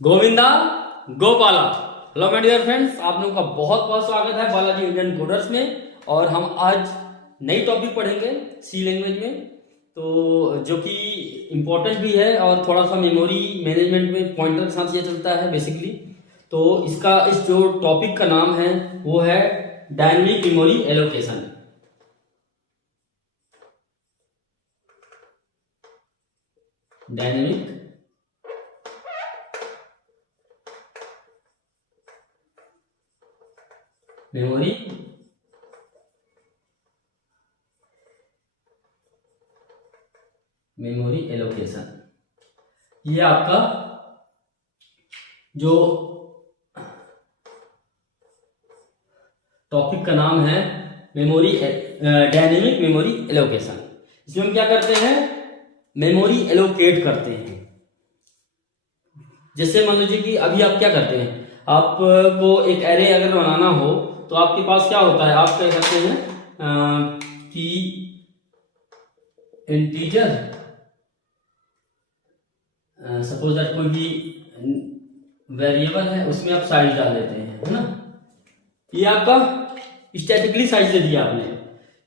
Govinda Gopala. Hello my dear friends, आप लोगों का बहुत बहुत स्वागत है बालाजी इंडियन कोडर्स में। और हम आज नई टॉपिक पढ़ेंगे सी लैंग्वेज में, तो जो कि इम्पोर्टेंट भी है और थोड़ा सा मेमोरी मैनेजमेंट में पॉइंटर के साथ ये चलता है बेसिकली। तो इस जो टॉपिक का नाम है वो है dynamic memory allocation. Dynamic memory allocation, ये आपका जो टॉपिक का नाम है डायनेमिक मेमोरी एलोकेशन। इसमें हम क्या करते हैं, मेमोरी एलोकेट करते हैं। जैसे मान लीजिए कि अभी आप क्या करते हैं, आपको एक एरे अगर बनाना हो तो आपके पास क्या होता है, आप क्या करते हैं कि इंटीजर, सपोज दैट कोई भी वेरिएबल है उसमें आप साइज डाल देते हैं, है ना। ये आपका स्टैटिकली साइज दे दिया आपने,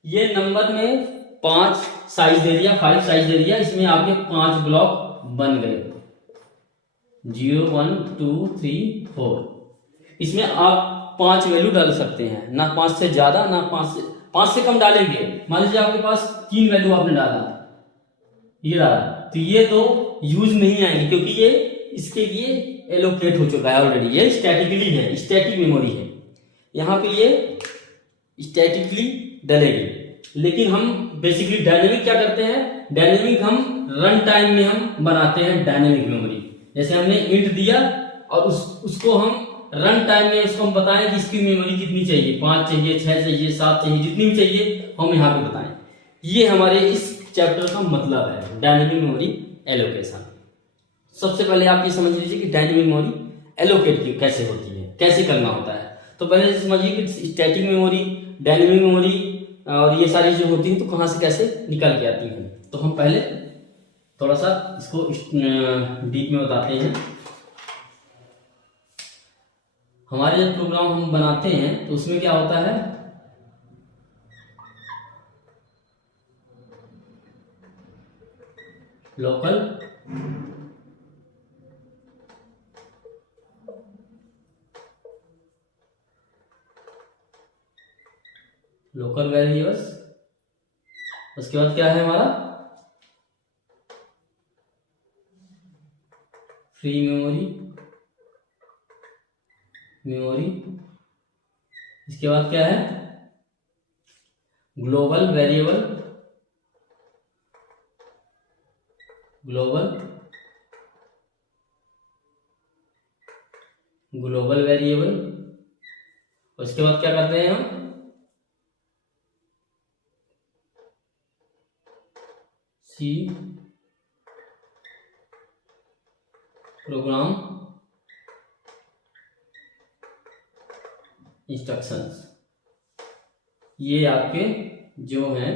ये नंबर में 5 साइज दे दिया, 5 साइज दे दिया, इसमें आपके 5 ब्लॉक बन गए 0 1 2 3 4। इसमें आप 5 वैल्यू डाल सकते हैं, ना 5 से ज्यादा ना 5 से कम डालेंगे। मान लीजिए आपके पास 3 वैल्यू आपने डाला, ये डाला, तो ये तो यूज नहीं आएंगे क्योंकि ये इसके लिए एलोकेट हो चुका है ऑलरेडी। ये स्टैटिकली है, स्टैटिक मेमोरी है, यहाँ पे ये स्टैटिकली डलेगी। लेकिन हम बेसिकली डायनेमिक क्या करते हैं, डायनेमिक हम रन टाइम में हम बनाते हैं डायनेमिक मेमोरी। जैसे हमने इंट दिया और उसको हम रन टाइम में उसको हम बताएं कि इसकी मेमोरी कितनी चाहिए, 5 चाहिए, 6 चाहिए, 7 चाहिए, जितनी भी चाहिए हम यहाँ पे बताएं। ये हमारे इस चैप्टर का मतलब है डायनेमिक मेमोरी एलोकेशन। सबसे पहले आप ये समझ लीजिए कि डायनेमिक मेमोरी एलोकेट कैसे होती है, कैसे करना होता है। तो पहले समझिए कि स्टैटिक मेमोरी, डायनेमिक मेमोरी और ये सारी जो होती है तो कहाँ से कैसे निकल के आती हैं। तो हम पहले थोड़ा सा इसको डीप में बताते हैं। हमारे जब प्रोग्राम हम बनाते हैं तो उसमें क्या होता है, लोकल वेरिएबल्स, उसके बाद क्या है हमारा फ्री मेमोरी, इसके बाद क्या है ग्लोबल वेरिएबल, ग्लोबल वेरिएबल। उसके बाद क्या करते हैं हम सी प्रोग्राम इंस्ट्रक्शंस। ये आपके जो हैं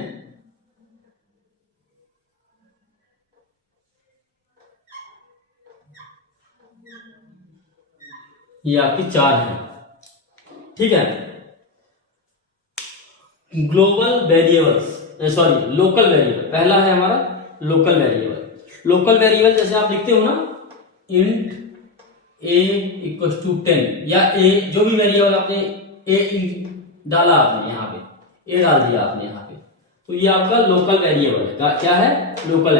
ये आपकी 4 हैं, ठीक है। Global variables, sorry local variable, पहला है हमारा लोकल वेरिएबल। जैसे आप लिखते हो ना इंट a = 10 या a, जो भी वेरिएबल आपने a डाला, आपने यहाँ पे a डाल दिया आपने यहाँ पे, तो ये आपका लोकल वेरिएबल है। क्या है, लोकल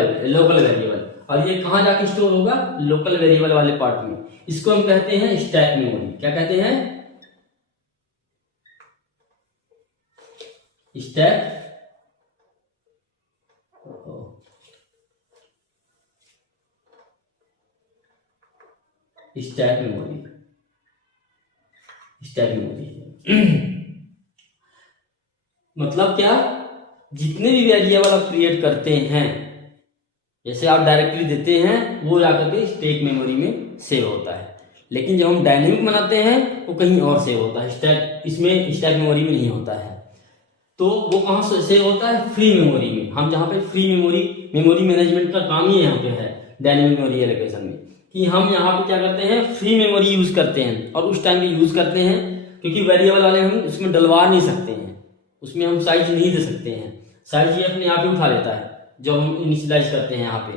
वेरिएबल। और ये कहाँ जाके स्टोर होगा, लोकल वेरिएबल वाले पार्ट में। इसको हम कहते हैं स्टैक मेमोरी। क्या कहते हैं, स्टैक मेमोरी। मतलब क्या, जितने भी वेरिएबल आप क्रिएट करते हैं, जैसे आप डायरेक्टली देते हैं वो जाकर के स्टैक मेमोरी में सेव होता है। लेकिन जब हम डायनेमिक बनाते हैं वो कहीं और सेव होता है, इसमें स्टैक मेमोरी में नहीं होता है। तो वो कहाँ से सेव होता है, फ्री मेमोरी में। हम जहाँ पे फ्री मेमोरी मैनेजमेंट का काम ही यहाँ पे है डायनेमिक मेमोरी एलोकेशन में, कि हम यहाँ पे क्या करते हैं, फ्री मेमोरी यूज करते हैं, और उस टाइम पे यूज करते हैं क्योंकि वेरिएबल वाले हम उसमें डलवा नहीं सकते हैं, उसमें हम साइज नहीं दे सकते हैं, साइज ये अपने आप ही उठा लेता है जब हम इनिशियलाइज करते हैं। यहाँ पे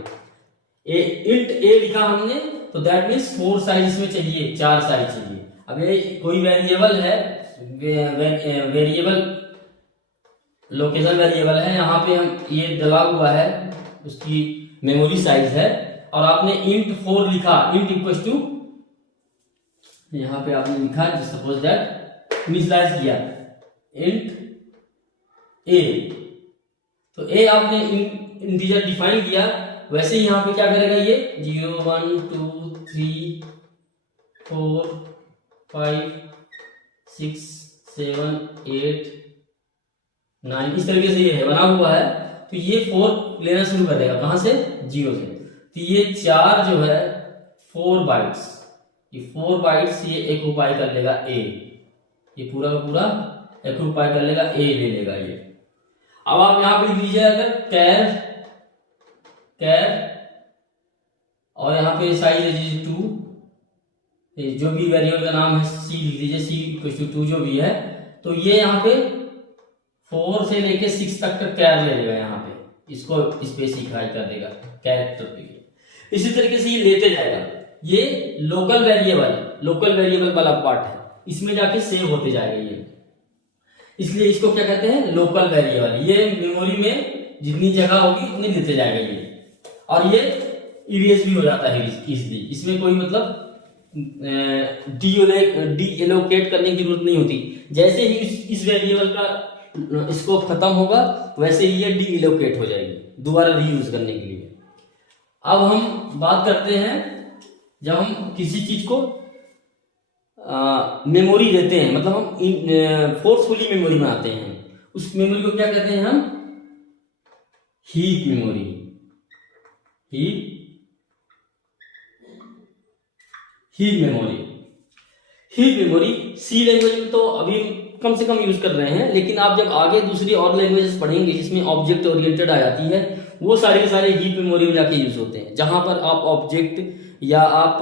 इंट ए लिखा हमने, तो दैट मीन्स 4 साइज इसमें चाहिए, 4 साइज चाहिए। अब ये कोई वेरिएबल है, वेरिएबल लोकेशन वेरिएबल है, यहाँ पे हम ये डला हुआ है, उसकी मेमोरी साइज है, और आपने इंट 4 लिखा, इंट इक्वल टू, यहाँ पे आपने लिखा सपोज दैट इनिशियलाइज किया इंट ए, तो ए आपने इंटीजर डिफाइन किया, वैसे ही यहाँ पे क्या करेगा ये 0 1 2 3 4 5 6 7 8 9 इस तरीके से ये है बना हुआ है। तो ये 4 लेना शुरू कर देगा, कहां से, 0 से। तो ये 4 जो है 4 बाइट्स, ये 4 बाइट्स ये एक्यूपाई कर लेगा ए, ये पूरा का पूरा एक्यूपाई कर लेगा, ए ले लेगा ये। अब आप यहां पे लिख लीजिए अगर कैर और यहाँ पे साइज है 2, जो भी वेरिएबल का नाम है सी लिख लीजिए, सी इक्वल टू 2 जो भी है, तो ये यहाँ पे 4 से लेके 6 तक का कैर ले लेगा, यहाँ पे इसको स्पेसिफाई कर देगा कैरेक्टर पे। इसी तरीके से ये लेते जाएगा, ये लोकल वेरिएबल वाला पार्ट है, इसमें जाके सेव होते जाएगा ये, इसलिए इसको क्या कहते हैं, लोकल वेरिएबल। ये मेमोरी में जितनी जगह होगी उतनी लेते जाएगा ये, और ये इरेज भी हो जाता है इजीली, इसमें कोई मतलब डी एलोकेट करने की जरूरत नहीं होती। जैसे ही इस वेरिएबल का स्कोप खत्म होगा वैसे ही ये डी एलोकेट हो जाएगी दोबारा रीयूज करने के लिए। अब हम बात करते हैं जब हम किसी चीज को मेमोरी देते हैं, मतलब हम फोर्सफुली मेमोरी बनाते हैं, उस मेमोरी को क्या कहते हैं हम, heap memory. Heap memory C language में तो अभी कम से कम यूज कर रहे हैं, लेकिन आप जब आगे दूसरी और लैंग्वेजेस पढ़ेंगे जिसमें ऑब्जेक्ट ओरिएंटेड आ जाती है, वो सारे के सारे हीप मेमोरी में जाके यूज होते हैं, जहां पर आप ऑब्जेक्ट या आप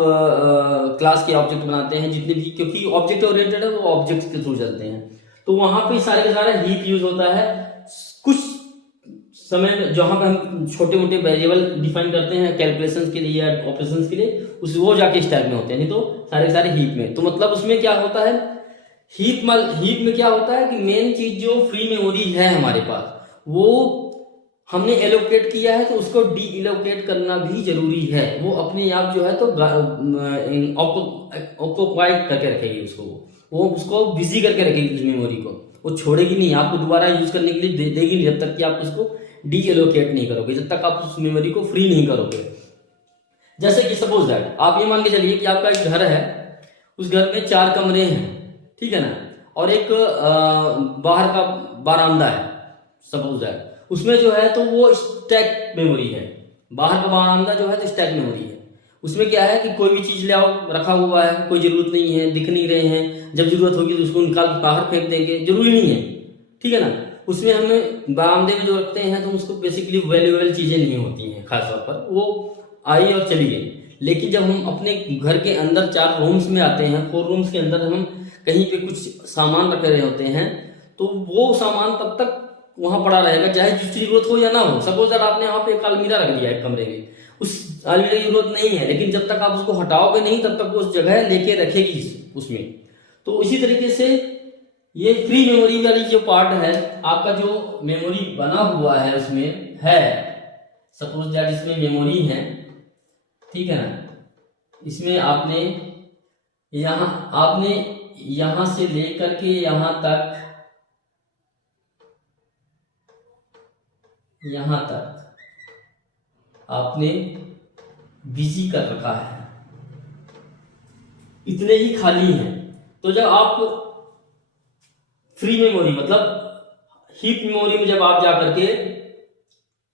क्लास के ऑब्जेक्ट बनाते हैं जितने भी, क्योंकि ऑब्जेक्ट ओरिएंटेड है वो ऑब्जेक्ट के थ्रू चलते हैं, तो वहां पे सारे के सारे हीप यूज होता है। कुछ समय जहां पे हम छोटे मोटे वेरिएबल डिफाइन करते हैं कैलकुलेशंस के लिए या ऑपरेशंस के लिए, वो जाके स्टैक में होते हैं, नहीं तो सारे सारे हीप में। तो मतलब उसमें क्या होता है, हीप में क्या होता है कि मेन चीज जो फ्री मेमोरी है हमारे पास, वो हमने एलोकेट किया है, तो उसको डी एलोकेट करना भी जरूरी है। वो अपने आप जो है तो ऑक्यूपाई करके रखेगी उसको, वो उसको बिजी करके रखेगी उस मेमोरी को, वो छोड़ेगी नहीं, आपको दोबारा यूज करने के लिए देगी नहीं जब तक कि आप उसको डी एलोकेट नहीं करोगे, जब तक आप उस मेमोरी को फ्री नहीं करोगे। जैसे कि सपोज दैट आप ये मान के चलिए कि आपका एक घर है, उस घर में 4 कमरे हैं, ठीक है ना, और एक बाहर का बरामदा है सपोज दैट, उसमें जो है तो वो स्टैक मेमोरी है, बाहर का बरामदा जो है तो स्टैक मेमोरी है। उसमें क्या है कि कोई भी चीज ले आओ, रखा हुआ है, कोई जरूरत नहीं है, दिख नहीं रहे हैं, जब जरूरत होगी तो उसको निकाल के बाहर फेंक देंगे, जरूरी नहीं है, ठीक है ना। उसमें हमें बरामदे में जो रखते हैं तो उसको बेसिकली वैल्यूएबल चीजें नहीं होती हैं, खासतौर पर वो आई और चली गई। लेकिन जब हम अपने घर के अंदर 4 रूम्स में आते हैं, 4 रूम्स के अंदर हम कहीं पे कुछ सामान रखे रहे होते हैं, तो वो सामान तब तक वहां पड़ा रहेगा चाहे जिसकी जरूरत हो या ना हो। सपोज दैट आपने यहाँ पे एक अलमीरा रख दिया है कमरे में, उस अलमीरा की जरूरत नहीं है, लेकिन जब तक आप उसको हटाओगे नहीं तब तक वो उस जगह लेके रखेगी उसमें। तो इसी तरीके से ये फ्री मेमोरी वाली जो पार्ट है, आपका जो मेमोरी बना हुआ है उसमें है, सपोज दैट इसमें मेमोरी है, ठीक है ना, इसमें आपने यहां से लेकर के यहां तक आपने बिजी कर रखा है, इतने ही खाली हैं। तो जब आप फ्री मेमोरी मतलब हीप मेमोरी में जब आप जाकर के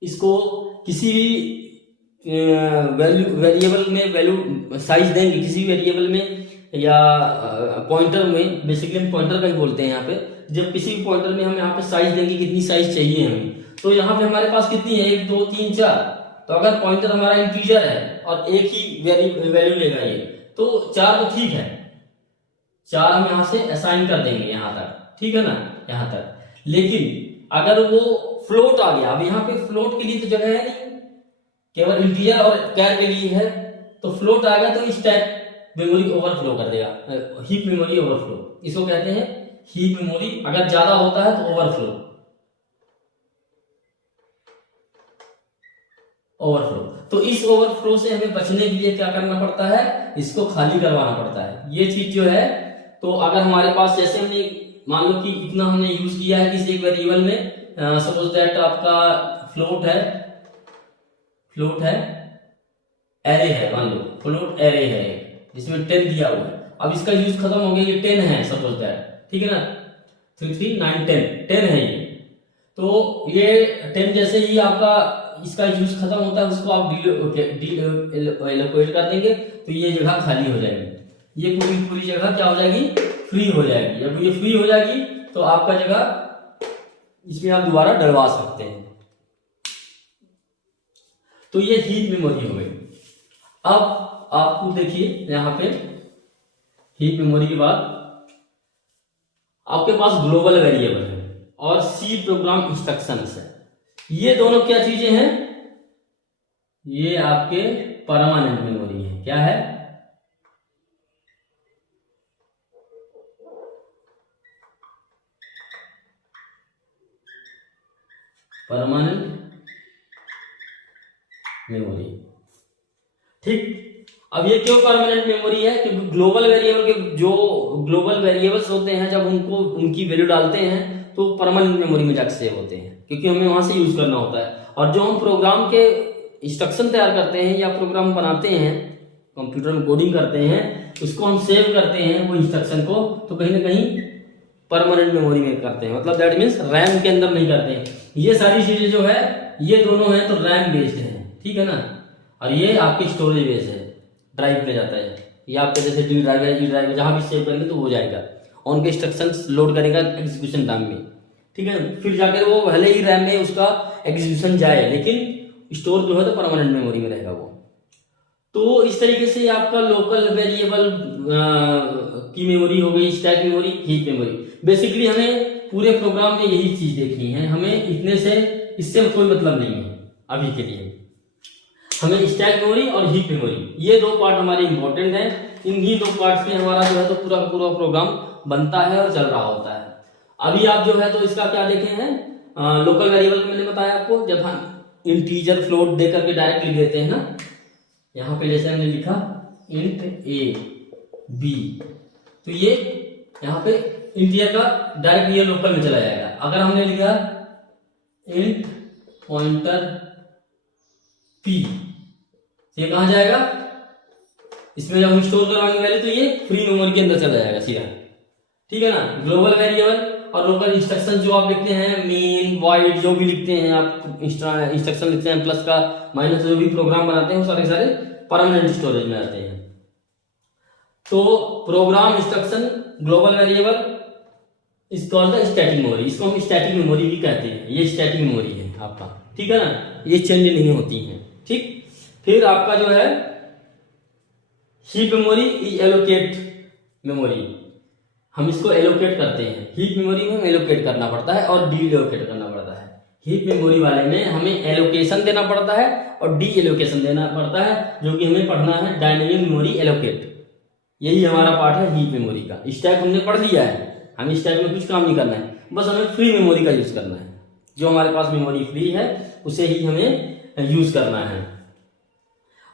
इसको किसी भी वेरिएबल में वैल्यू साइज देंगे, किसी वेरिएबल में या पॉइंटर में, बेसिकली हम पॉइंटर का ही बोलते हैं यहाँ पे, जब किसी भी पॉइंटर में हम यहाँ पे साइज देंगे, कितनी साइज चाहिए हमें, तो यहाँ पे हमारे पास कितनी है 1 2 3 4। तो अगर पॉइंटर हमारा इंटीजर है और एक ही वैल्यू लेगा ये, तो 4 तो ठीक है, 4 हम यहां से असाइन कर देंगे यहां तक, ठीक है ना, यहां तक। लेकिन अगर वो फ्लोट आ गया, अब यहाँ पे फ्लोट के लिए तो जगह है नहीं, केवल इंटीजर और कैर के लिए है, तो फ्लोट आ गया तो स्टैक मेमोरी ओवरफ्लो कर देगा, हीप मेमोरी ओवरफ्लो, इसको कहते हैं हीप मेमोरी। अगर ज्यादा होता है तो ओवरफ्लो, तो इस ओवरफ्लो से हमें बचने के लिए क्या करना पड़ता है, इसको खाली करवाना पड़ता है, ये चीज जो है। तो अगर हमारे पास जैसे हमने मान लो कि इतना हमने यूज किया है किसी एक वेरिएबल में, सपोज दैट आपका फ्लोट है एरे है, मान लो फ्लोट एरे है जिसमें 10 दिया हुआ है। अब इसका यूज खत्म हो गया, ये 10 है सपोज दैट, ठीक है ना, 3 3 9 10 है ये। तो ये 10 जैसे ही आपका इसका यूज खत्म होता है, उसको आप एलोकेट कर देंगे तो ये जगह खाली हो जाएगी, ये पूरी जगह क्या हो जाएगी, फ्री हो जाएगी। जब ये फ्री हो जाएगी तो आपका जगह इसमें आप दोबारा डलवा सकते हैं। तो ये हीप मेमोरी हो गई। अब आपको देखिए यहां पे हीप मेमोरी के बाद आपके पास ग्लोबल वेरिएबल है और सी प्रोग्राम इंस्ट्रक्शंस है। ये दोनों क्या चीजें हैं, ये आपके परमानेंट मेमोरी है। क्या है, परमानेंट मेमोरी, ठीक। अब ये क्यों परमानेंट मेमोरी है, क्योंकि ग्लोबल वेरिएबल के जो ग्लोबल वेरिएबल्स होते हैं जब उनको उनकी वैल्यू डालते हैं तो परमानेंट मेमोरी में जाकर सेव होते हैं, क्योंकि हमें वहां से यूज करना होता है। और जो हम प्रोग्राम के इंस्ट्रक्शन तैयार करते हैं या प्रोग्राम बनाते हैं, कंप्यूटर में कोडिंग करते हैं, उसको हम सेव करते हैं वो इंस्ट्रक्शन को, तो कहीं ना कहीं परमानेंट मेमोरी में करते हैं, मतलब दैट मीन्स रैम के अंदर नहीं करते हैं। ये सारी चीजें जो है ये दोनों है तो रैम बेस्ड है, ठीक है ना, और ये आपकी स्टोरेज बेस्ड है, ड्राइव पे जाता है। ये आपके जैसे डी ड्राइव है, जी ड्राइव है, जहां भी सेव करेंगे तो हो जाएगा, और उनके इंस्ट्रक्शंस लोड करेगा एग्जीक्यूशन टाइम में, ठीक है। फिर जाकर वो भले ही रैम में उसका एग्जीक्यूशन जाए, लेकिन स्टोर जो है तो परमानेंट मेमोरी में रहेगा वो। तो इस तरीके से आपका लोकल वेरिएबल की मेमोरी हो गई, stack memory, heap memory. Basically हमें पूरे प्रोग्राम में यही चीज देखनी है, हमें इतने से इससे कोई मतलब नहीं है अभी के लिए। हमें स्टैक मेमोरी और हीप मेमोरी ये दो पार्ट हमारे इंपॉर्टेंट हैं। इन्हीं दो पार्ट में हमारा जो है तो पूरा का पूरा प्रोग्राम बनता है और चल रहा होता है। अभी आप जो है तो इसका क्या देखे हैं, लोकल वेरिएबल मैंने बताया आपको, जब हम इंटीजर फ्लोट दे करके डायरेक्ट लिख देते हैं ना, यहाँ पे जैसे हमने लिखा इंट ए बी, तो ये यहाँ पे इंटीजर का डायरेक्ट ये लोकल में चला जाएगा। अगर हमने लिखा इंट पॉइंटर पी, ये कहां जाएगा, इसमें जब हम स्टोर करवाएंगे वैल्यू तो ये फ्री मेमोरी के अंदर चला जाएगा सीधा, ठीक है ना। ग्लोबल वेरिएबल और लोकल इंस्ट्रक्शन जो आप लिखते हैं, मेन वॉइड जो भी लिखते हैं आप, इंस्ट्रक्शन लिखते हैं, प्लस का माइनस जो भी प्रोग्राम बनाते हैं वो सारे सारे परमानेंट स्टोरेज में आते हैं। तो programme instruction global variable is called the static memory, इसको हम स्टैटिक मेमोरी भी कहते हैं। ये स्टैटिक मेमोरी है आपका, ठीक है ना, ये चेंज नहीं होती है, ठीक। फिर आपका जो है heap memory is allocate memory, हम इसको एलोकेट करते हैं। हीप मेमोरी में एलोकेट करना पड़ता है और डी एलोकेट करना पड़ता है। हीप मेमोरी वाले में हमें एलोकेशन देना पड़ता है और डी एलोकेशन देना पड़ता है, जो कि हमें पढ़ना है डायनेमिक मेमोरी एलोकेट। यही हमारा पार्ट है हीप मेमोरी का। स्टैक हमने पढ़ लिया है, हमें स्टैक में कुछ काम नहीं करना है, बस हमें फ्री मेमोरी का यूज करना है। जो हमारे पास मेमोरी फ्री है उसे ही हमें यूज करना है।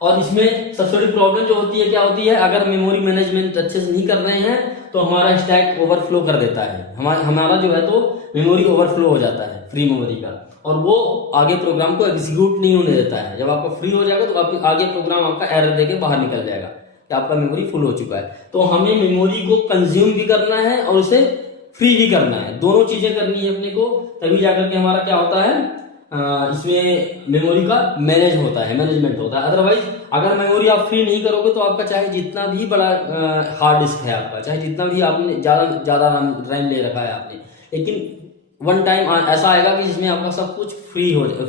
और इसमें सबसे बड़ी प्रॉब्लम जो होती है क्या होती है, अगर मेमोरी मैनेजमेंट अच्छे से नहीं कर रहे हैं तो हमारा स्टैक ओवरफ्लो कर देता है, हमारा जो है तो मेमोरी ओवरफ्लो हो जाता है फ्री मेमोरी का, और वो आगे प्रोग्राम को एग्जीक्यूट नहीं होने देता है। जब आपका फ्री हो जाएगा तो आपके आगे प्रोग्राम आपका एरर देके बाहर निकल जाएगा कि आपका मेमोरी फुल हो चुका है। तो हमें मेमोरी को कंज्यूम भी करना है और उसे फ्री भी करना है, दोनों चीजें करनी है अपने को, तभी जाकर के हमारा क्या होता है, इसमें मेमोरी का मैनेजमेंट होता है। अदरवाइज अगर मेमोरी आप फ्री नहीं करोगे तो आपका चाहे जितना भी बड़ा हार्ड डिस्क है आपका, चाहे जितना भी आपने ज्यादा रैम ले रखा है आपने, लेकिन वन टाइम ऐसा आएगा कि जिसमें आपका सब कुछ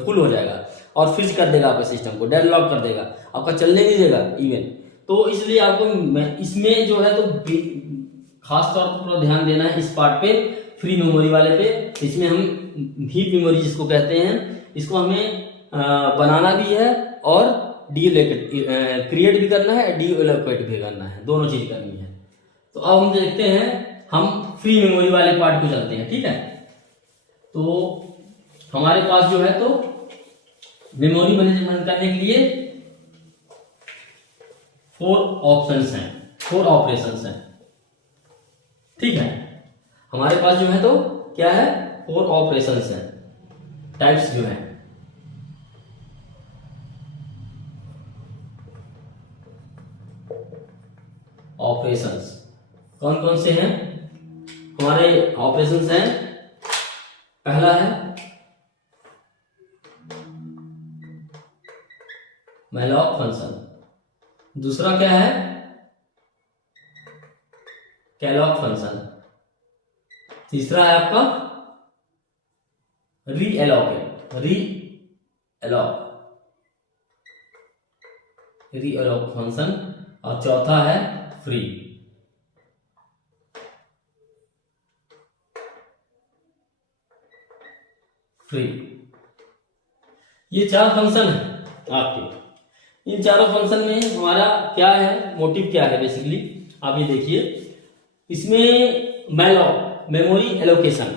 फुल हो जाएगा, और फ्रीज कर देगा आपके सिस्टम को, डेडलॉक कर देगा, आपका चलने नहीं देगा इवन। तो इसलिए आपको इसमें जो है तो खास तौर पर पूरा ध्यान देना है इस पार्ट पे, फ्री मेमोरी वाले पे। इसमें हम हीप मेमोरी जिसको कहते हैं, इसको हमें बनाना भी है और डीएलोकेट क्रिएट भी करना है, डीएलोकेट भी करना है, दोनों चीज करनी है। तो अब हम देखते हैं, हम फ्री मेमोरी वाले पार्ट को चलते हैं, ठीक है। तो हमारे पास जो है तो मेमोरी मैनेजमेंट करने के लिए 4 ऑप्शंस हैं, 4 ऑपरेशंस हैं, ठीक है। हमारे पास जो है तो क्या है, 4 ऑपरेशंस हैं, टाइप्स जो हैं। ऑपरेशंस कौन कौन से हैं हमारे ऑपरेशंस हैं? पहला है मैलॉक फंक्शन, दूसरा क्या है, कैलॉक फंक्शन, तीसरा है आपका रीअलॉक फंक्शन, और चौथा है फ्री। ये 4 फंक्शन है आपके। इन चारों फंक्शन में हमारा क्या है, मोटिव क्या है बेसिकली, आप ये देखिए। इसमें मैलॉक मेमोरी एलोकेशन,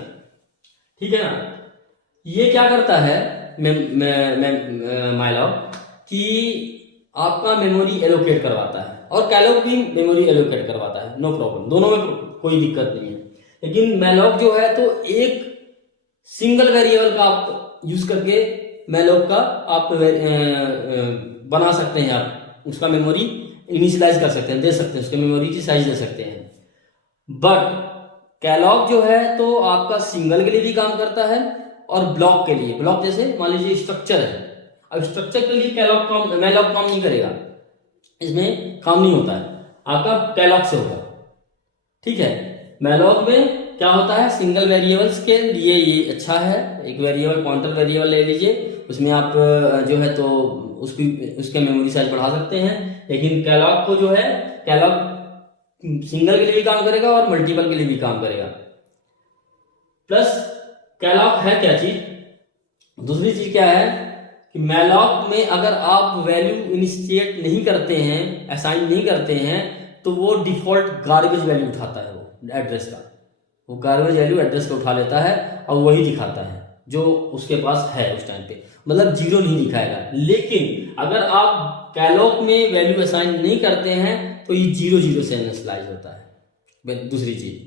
ठीक है ना, ये क्या करता है मैलॉक कि आपका मेमोरी एलोकेट करवाता है, और कैलॉक भी मेमोरी एलोकेट करवाता है, नो प्रॉब्लम, दोनों में कोई दिक्कत नहीं है। लेकिन मैलॉक जो है तो एक सिंगल वेरिएबल का आप यूज करके मैलॉक का आप बना सकते हैं, आप उसका मेमोरी इनिशियलाइज कर सकते हैं, दे सकते हैं, उसके मेमोरी की साइज दे सकते हैं। बट कैलॉक जो है तो आपका सिंगल के लिए भी काम करता है और ब्लॉक के लिए, ब्लॉक जैसे मान लीजिए स्ट्रक्चर है, अब स्ट्रक्चर के लिए मैलॉक काम नहीं करेगा, इसमें काम नहीं होता है, आपका कैलॉक से होगा, ठीक है। मैलॉक में क्या होता है, सिंगल वेरिएबल्स के लिए ये अच्छा है, एक वेरिएबल पॉइंटर वेरिएबल ले लीजिए, उसमें आप जो है तो उसके मेमोरी साइज बढ़ा सकते हैं। लेकिन कैलॉक को जो है, कैलॉक सिंगल के लिए भी काम करेगा और मल्टीपल के लिए भी काम करेगा। प्लस कैलॉक है क्या चीज, दूसरी चीज क्या है कि मैलॉक में अगर आप वैल्यू इनिशिएट नहीं करते हैं, असाइन नहीं करते हैं, तो वो डिफॉल्ट गार्बेज वैल्यू उठाता है, वो एड्रेस का, वो गार्बेज वैल्यू एड्रेस को उठा लेता है और वही दिखाता है जो उसके पास है उस टाइम पे, मतलब 0 नहीं दिखाएगा। लेकिन अगर आप कैलॉक में वैल्यू असाइन नहीं करते हैं तो ये 0 0 से इनिशियलाइज होता है। दूसरी चीज,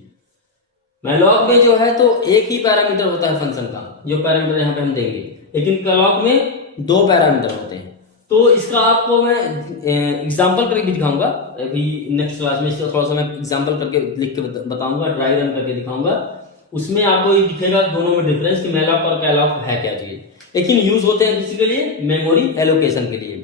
मैलॉक में जो है तो एक ही पैरामीटर होता है फंक्शन का, जो पैरामीटर यहाँ पे हम देंगे, लेकिन कैलॉक में 2 पैरामीटर होते हैं। तो इसका आपको मैं एग्जांपल करके भी दिखाऊंगा, अभी नेक्स्ट क्लास में इसका थोड़ा सा मैं एग्जांपल करके लिख के बताऊंगा, ड्राई रन करके दिखाऊंगा, उसमें आपको ये दिखेगा दोनों में डिफरेंस कि मैलॉक और कैलॉक है क्या चीज। लेकिन यूज होते हैं किसी के लिए, मेमोरी एलोकेशन के लिए।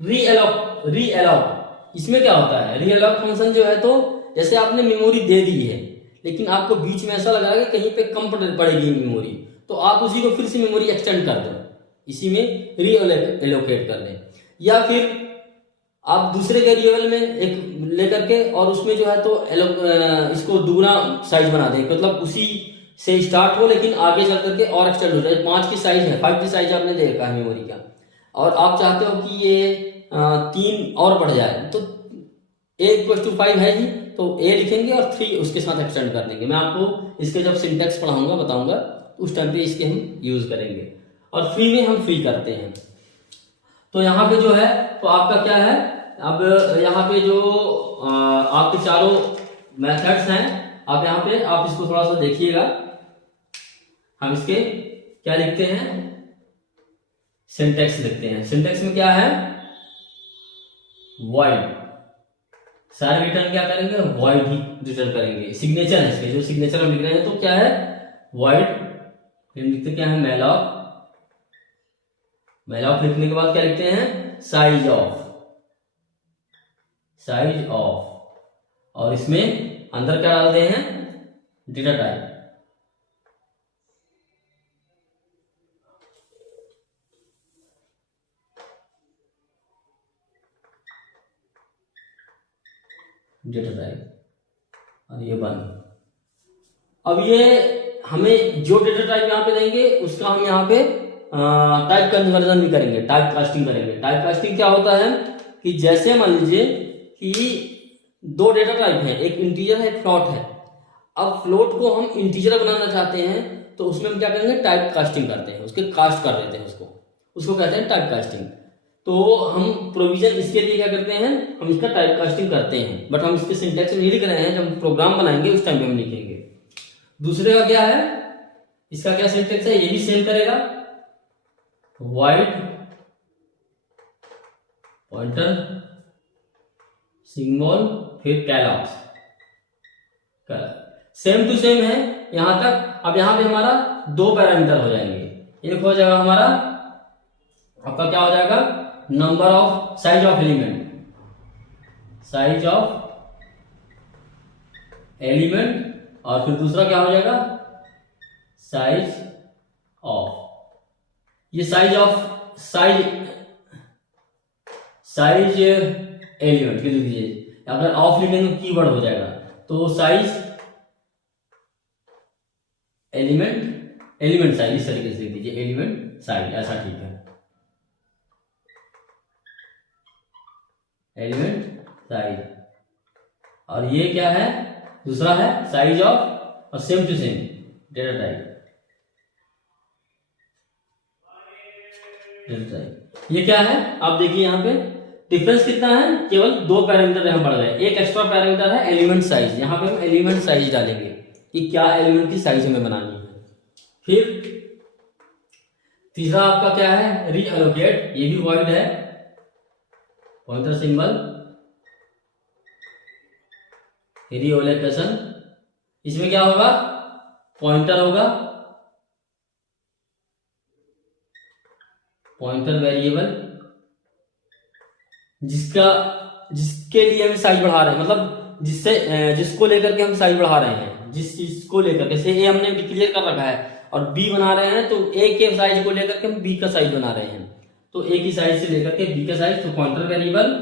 रीअलॉक इसमें क्या होता है, रीअलॉक फंक्शन जो है तो जैसे आपने मेमोरी दे दी है, लेकिन आपको बीच में ऐसा लगा कि कहीं पे कम पड़ेगी मेमोरी, तो आप उसी को फिर से मेमोरी एक्सटेंड कर दो, इसी में रीएलोकेट कर दें। या फिर आप दूसरे वेरिएबल में एक लेकर के और उसमें जो है तो इसको दुगना साइज बना दें, मतलब उसी से स्टार्ट हो लेकिन आगे चल करके और एक्सटेंड हो जाए। 5 की साइज है, 5 की साइज आपने दे रखा है मेमोरी का, और आप चाहते हो कि ये 3 और बढ़ जाए, तो a=5 है ही, तो a लिखेंगे और 3 उसके साथ एक्सटेंड कर देंगे। मैं आपको इसके जब सिंटेक्स पढ़ाऊंगा बताऊंगा, उस टाइम पे इसके हम यूज करेंगे। और फ्री में हम फ्री करते हैं। तो यहाँ पे जो है तो आपका क्या है, अब यहाँ पे जो आपके चारों मेथड्स हैं, आप यहाँ पे आप इसको थोड़ा सा देखिएगा, हम इसके क्या लिखते हैं, सिंटेक्स लिखते हैं। सिंटेक्स में क्या है, वॉइड, सारे रिटर्न क्या करेंगे, वॉइड ही रिटर्न करेंगे। सिग्नेचर है इसके, जो सिग्नेचर हम लिख रहे हैं तो क्या है, वॉइड, फिर लिखते क्या है, मैलॉक। मैलॉक लिखने के बाद क्या लिखते हैं, साइज ऑफ, और इसमें अंदर क्या डालते हैं, डेटा टाइप। डेटा टाइप, और ये 1। अब ये हमें जो डेटा टाइप यहाँ पे देंगे उसका हम यहाँ पे टाइप कन्वर्जन भी करेंगे, टाइप कास्टिंग करेंगे। टाइप कास्टिंग क्या होता है कि जैसे मान लीजिए कि दो डेटा टाइप है, एक इंटीजर है, एक फ्लोट है। अब फ्लोट को हम इंटीजर बनाना चाहते हैं तो उसमें हम क्या करेंगे, टाइप कास्टिंग करते हैं, उसके कास्ट कर देते हैं, उसको कहते हैं टाइप कास्टिंग। तो हम प्रोविजन इसके लिए क्या करते हैं, हम इसका टाइप कास्टिंग करते हैं, बट हम इसके सिंटैक्स नहीं लिख रहे हैं, जब हम प्रोग्राम बनाएंगे उस टाइम पे हम लिखेंगे। दूसरे का क्या है, इसका क्या सिंटैक्स है, ये भी सेम करेगा, void पॉइंटर सिंबल फिर कैलॉग्स, सेम टू सेम है यहां तक। अब यहां पे हमारा 2 पैरामीटर हो जाएंगे, एक हो जाएगा हमारा आपका क्या हो जाएगा, number of size of element, size of element, और फिर दूसरा क्या हो जाएगा, साइज ऑफ, ये साइज ऑफ साइज एलिमेंट लिख दीजिए, अगर ऑफ लिखेंगे तो कीवर्ड हो जाएगा, तो साइज एलिमेंट साइज इस तरीके से लिख दीजिए, एलिमेंट साइज, ऐसा ठीक है, एलिमेंट साइज। और ये क्या है, दूसरा है साइज ऑफ, और same to same data type, ये क्या है, आप देखिए यहाँ पे डिफरेंस कितना है, केवल 2 पैरामीटर यहाँ बढ़ गए, एक एक्स्ट्रा पैरामीटर है एलिमेंट साइज, यहाँ पे हम एलिमेंट साइज डालेंगे कि क्या एलिमेंट की साइज हमें बनानी है। फिर तीसरा आपका क्या है, रीअलोकेट, ये भी वॉइड है, पॉइंटर सिंबल रीअलोकेशन, इसमें क्या होगा, पॉइंटर होगा, पॉइंटर वेरिएबल जिसके लिए हम साइज बढ़ा रहे हैं, मतलब जिसको लेकर के हम साइज बढ़ा रहे हैं, जिस चीज को लेकर के, जैसे ए हमने डिक्लेयर कर रखा है और बी बना रहे हैं, तो ए के साइज को लेकर के हम बी का साइज बना रहे हैं, तो ए की साइज से लेकर के बी का साइज, तो पॉइंटर वेरिएबल,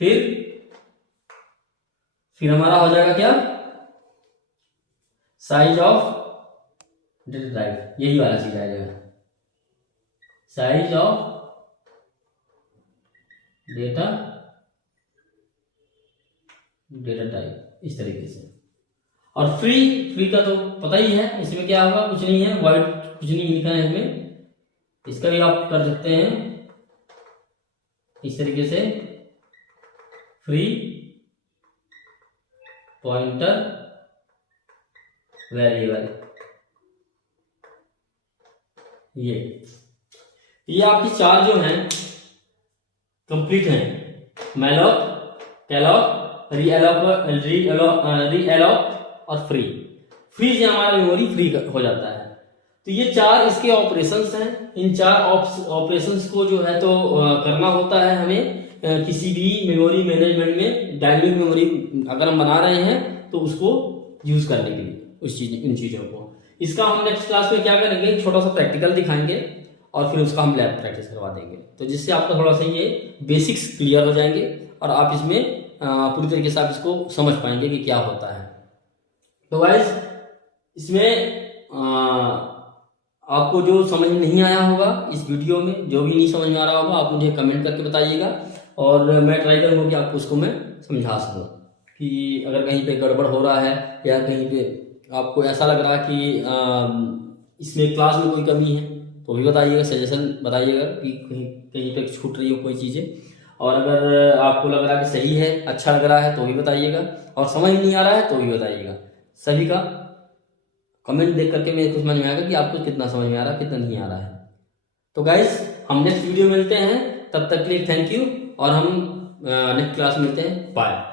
फिर हमारा हो जाएगा क्या, साइज ऑफ डेटा टाइप, यही वाला चीज आ जाएगा, साइज ऑफ डेटा टाइप, इस तरीके से। और फ्री का तो पता ही है, इसमें क्या होगा, कुछ नहीं है, वॉइड कुछ नहीं लिखा है इसमें, इसका भी आप कर सकते हैं इस तरीके से, फ्री पॉइंटर वेरिएबल, ये आपकी 4 जो हैं कंप्लीट हैं, मैलॉक, कैलॉक, रीएलॉक और फ्री से हमारा मेमोरी फ्री हो जाता है। तो ये 4 इसके ऑपरेशंस हैं, इन 4 ऑपरेशंस को जो है तो करना होता है हमें किसी भी मेमोरी मैनेजमेंट में, डायनेमिक मेमोरी अगर हम बना रहे हैं तो उसको यूज करने के लिए इन चीजों को। इसका हम नेक्स्ट क्लास में क्या करेंगे, छोटा सा प्रैक्टिकल दिखाएंगे और फिर उसका हम लैब प्रैक्टिस करवा देंगे, तो जिससे आपका थोड़ा सा ये बेसिक्स क्लियर हो जाएंगे और आप इसमें पूरी तरीके से आप इसको समझ पाएंगे कि क्या होता है। तो गाइस इसमें आपको जो समझ नहीं आया होगा इस वीडियो में, जो भी नहीं समझ में आ रहा होगा, आप मुझे कमेंट करके बताइएगा और मैं ट्राई करूँगा कि आपको उसको मैं समझा सकूँ, कि अगर कहीं पे गड़बड़ हो रहा है या कहीं पे आपको ऐसा लग रहा है कि इसमें क्लास में कोई कमी है तो भी बताइएगा, सजेशन बताइएगा कि कहीं पे छूट रही हो कोई चीज़ें, और अगर आपको लग रहा है कि सही है, अच्छा लग रहा है तो भी बताइएगा, और समझ नहीं आ रहा है तो भी बताइएगा। सभी का कमेंट देख करके मेरे को समझ में आएगा कि आपको कितना समझ में आ रहा है, कितना नहीं आ रहा है। तो गाइस हम नेक्स्ट वीडियो मिलते हैं, तब तक के लिए थैंक यू, और हम नेक्स्ट क्लास मिलते हैं, बाय।